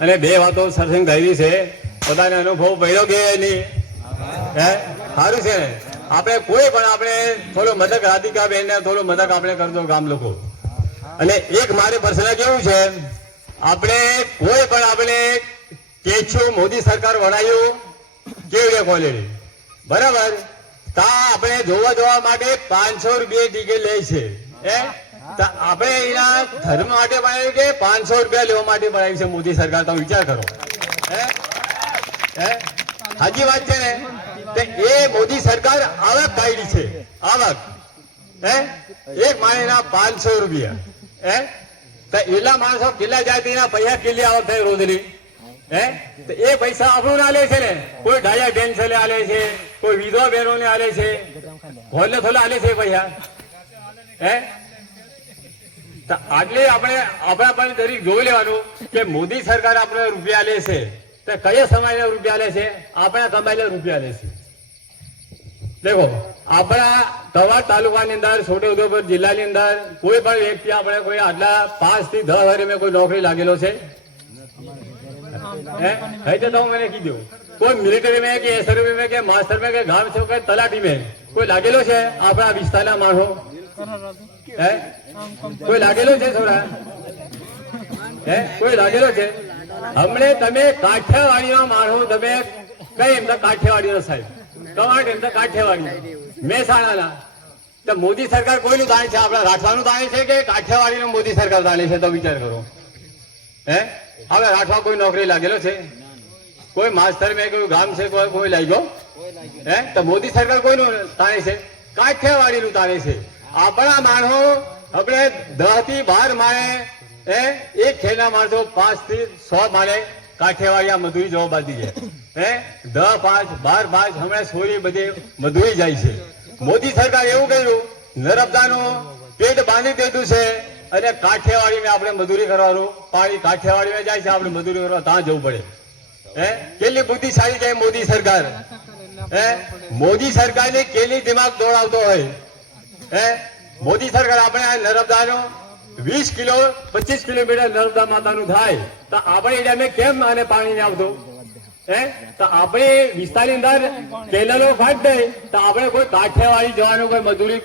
અને બે વાતો સરસંગ થઈ છે, બધાને અનુભવ પડ્યો કે નહીં? હે, સારું છે ને? આપણે કોઈ પણ આપણે થોડો મદદ રાધિકા બેનને થોડો મદદ આપણે કરજો ગામ લોકો. અને એક મારે પ્રશ્ન કેવું છે, આપણે કોઈ પણ આપણે કેચ્યું મોદી સરકાર વણાયું કેવડે કોલેજ બરાબર, તા આપણે જોવા માટે 500 રૂપિયા ટિકિટ લે છે. આપણે એના ધર્મ માટે બનાવ્યું કે 500 રૂપિયા લેવા માટે બનાવી છે મોદી સરકાર? તમે વિચાર કરો. સાચી વાત છે ને? એ મોદી સરકાર આવક કાઢી છે, આવક એક માણસના 500 રૂપિયા. એટલા માણસો કેટલા જાય તેના પૈસા કેટલી આવક થાય રોજની? એ પૈસા આપણું ના લે છે ને, કોઈ ડાયા પેન્શન આલે છે, કોઈ વિધવા બહેનો ને આલે છે, થોડે થોડે આલે છે પૈસા. આટલે આપણે આપણા પણ દરેક જોઈ લેવાનું કે મોદી સરકાર આપણે રૂપિયા લે છે તો કયા સમયના રૂપિયા લે છે? આપણા કમાયેલા રૂપિયા લે છે. દેખો, આપણા તવાડ તાલુકાની અંદર, છોટાઉદેપુર જિલ્લાની અંદર કોઈ પણ વ્યક્તિ આપણે કોઈ આટલા 5 થી 10 વર્ષ મેં કોઈ નોકરી લાગેલો છે? તો મને કીધું કોઈ મિલિટરી में કે એસઆરબી में કે માસ્ટર में કે ગામ છે કે તલાટી में કોઈ લાગેલો છે? આપણા વિસ્તારના માણસો કોઈ લાગેલો છે? થોડા કોઈ લાગેલો છે? હમણે તમે કાઠિયાવાડીના માણસો, તમે કઈ એમ તો કાઠિયાવાડીનો સાહેબ કવાટ એમ તો કાઠિયાવાડી મહેસાણાના, તો મોદી સરકાર કોઈનું દાણે છે? આપણા રાઠવાનું દાણે છે કે કાઠિયાવાડીનું મોદી સરકાર દાણે છે? તો વિચાર કરો. હવે રાઠવા કોઈ નોકરી લાગેલો છે? કોઈ માસ્ટર મેં કોઈ ગામ છે કોઈ લાગ્યો? તો મોદી સરકાર કોઈનું તાણે છે? કાઠિયાવાડીનું તાણે છે. આપણા માણસો આપણે 10 થી 12 માળે એક ખેના માણસો 5 થી 100 માળે કાઠિયાવાડી મજૂરી જવા બાંધી જાય. 10, 5, 12, 5 હમણાં સોરી બધે મજૂરી જાય છે. મોદી સરકાર એવું કર્યું, નર્મદાનું પેટ બાંધી દીધું છે અને કાઠિયાવાડીમાં આપણે મજૂરી કરવાનું, પાણી કાઠિયાવાડીમાં જાય છે, આપણે મજૂરી કરવા ત્યાં જવું પડે. કેટલી બુદ્ધિશાળી છે મોદી સરકાર. મોદી સરકારને કેટલી દિમાગ દોડાવતો હોય. મોદી સરકાર આપણે નર્મદાનો 20 કિલો 25 કિલોમીટર નર્મદા માતાનું થાય તો આપણે ડેમે કેમ આને પાણી ને આવતું? તો આપણે વિસ્તારની અંદર કેનાલો ફાટ દે તો આપણે કોઈ કાઠિયાવાડી જવાનું કોઈ મજૂરી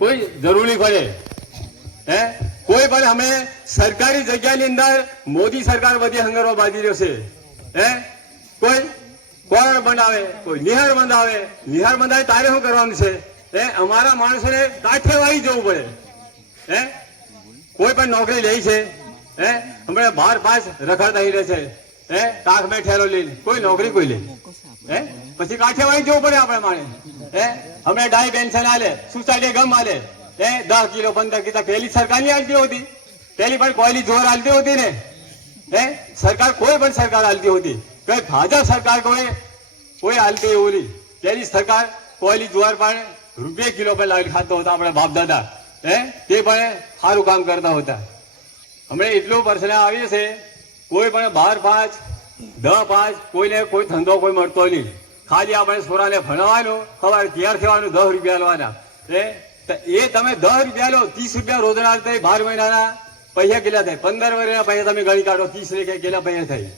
કોઈ જરૂરી પડે? કોઈ પણ અમે સરકારી જગ્યાની અંદર મોદી સરકાર બધી હંગરો બાંધી રહ્યો છે. કોઈ કોણ બંધાવે, કોઈ નિહાર બંધાવે. નિહાર બંધાવે તારે શું કરવાનું છે? અમારા માણસોને કાઠિયાવાડી જવું પડે. કોઈ પણ નોકરી લે છે, હમણાં 12-5 રખડતા રહે છે, કાખ મેં ઠેલો લઈને કોઈ નોકરી કોઈ લે, પછી કાઠિયાવાડી જવું પડે આપણે માણે. હમણાં ડાય પેન્શન આલે, સોસાયટી ગમ આલે, 10 કિલો 15 કિલો પેલી સરકારની હાલતી હોતી, પેલી પણ કોઈની જોર હાલતી હોતી ને. સરકાર કોઈ પણ સરકાર હાલતી હોતી, કઈ ભાજપ સરકાર કોઈ હાલતી એવું નહીં. પેલી સરકાર કોઈની જોર પણ રૂપિયા કિલો પર લાવી ખાતો હતા આપણા બાપ દાદા. તે પણ સારું કામ કરતા હતા. હમણાં એટલું પ્રશ્ન આવ્યો છે, કોઈ પણ 12-5, 10-5 કોઈને કોઈ ધંધો કોઈ મળતો નહીં. ખાલી આપણે છોરાને ભણવાનું, સવારે તૈયાર થવાનું, 10 રૂપિયા લેવાના. એ તમે 10 રૂપિયા લો, 30 રૂપિયા રોજના 12 મહિનાના પૈસા કેટલા થાય? 15 વર્ષના પૈસા તમે ગણી કાઢો, 30 ને કેટલા પૈસા થાય?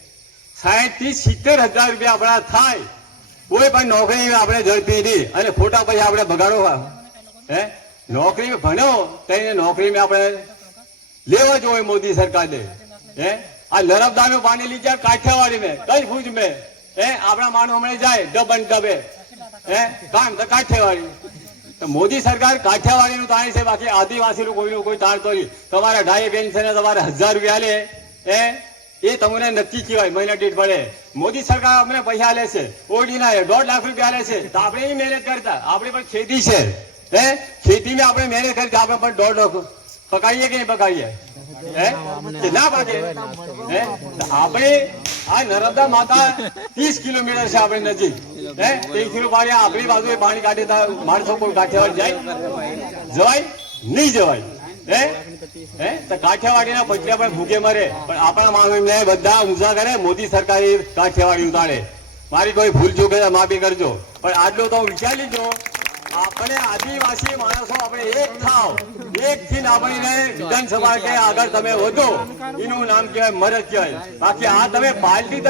60-70 હજાર રૂપિયા આપણા થાય. કોઈ પણ નોકરી આપણે ઝડપી નહીં અને ખોટા પૈસા આપણે બગાડો. નોકરી ભણો તેને નોકરી આપણે લેવા જોઈએ મોદી સરકારને. આ નર્મદાનું પાણી લીધા કાઠિયાવાડી મેં કઈ ફૂજ મેં આપણા માણસો હમણાં જાય ડબન ડબે કામ તો કાઠિયાવાડી. તો મોદી સરકાર કાઠિયાવાડીનું તાણે છે, બાકી આદિવાસીનું કોઈનું કોઈ તાણતો નહીં. તમારા ડાય પેન્શન તમારે 1000 રૂપિયા લે એ તમને નક્કી કહેવાય, મહિના દીઠ પડે. મોદી સરકાર અમને પૈસા લે છે, ઓડીના 1.5 લાખ રૂપિયા લે છે. તો આપણે એ મહેનત કરતા, આપણે પણ ખેતી છે, ખેતીમાં આપણે મહેનત કરતા, આપણે પણ 1.5 લાખ પકાવીએ કે નહીં પકાવીએ? કે ના પાકે? આપણે આ નર્મદા માતા 30 કિલોમીટર છે આપણે નજીક. 30 કિલો પાણી આપણી બાજુ પાણી કાઢે માણસો કોઈ કાઠિયાવાડી જાય? જવાય નહીં જવાય. તો કાઠિયાવાડીના પચલા પણ ભૂખે મરે, પણ આપણા માણસો બધા ઊંચા કરે. મોદી સરકાર કાઠિયાવાડી ઉતારે. મારી કોઈ ભૂલ ચૂક માફી કરજો, પણ આટલું તો વિચારી લીધો. આપણે આદિવાસી માણસો આપણે એક થાવ, એક થી આપણે વિધાનસભા કે આગળ તમે વધો, એનું નામ કહેવાય મરજ કહેવાય. બાકી આ તમે પાર્ટી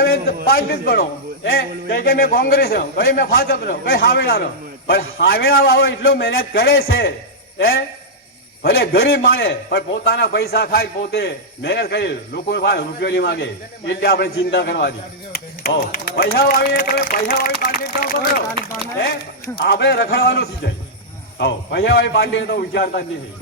જ બનો. કઈ મેં કોંગ્રેસ નો, કઈ મેં ભાજપ નો, કઈ હાવેણા નો. પણ હાવેણા વાળો એટલું મહેનત કરે છે, ભલે ગરીબ માણે પણ પોતાના પૈસા ખાય, પોતે મહેનત કરી લોકો રૂપિયો માંગે, એટલે આપણે ચિંતા કરવાની. પૈસા વાળીને તમે પૈસા વાળી પાર્ટી પકડો, આપણે રખડવાનું થઈ જાય. પૈસા વાળી પાર્ટી તો વિચારતા જ નથી.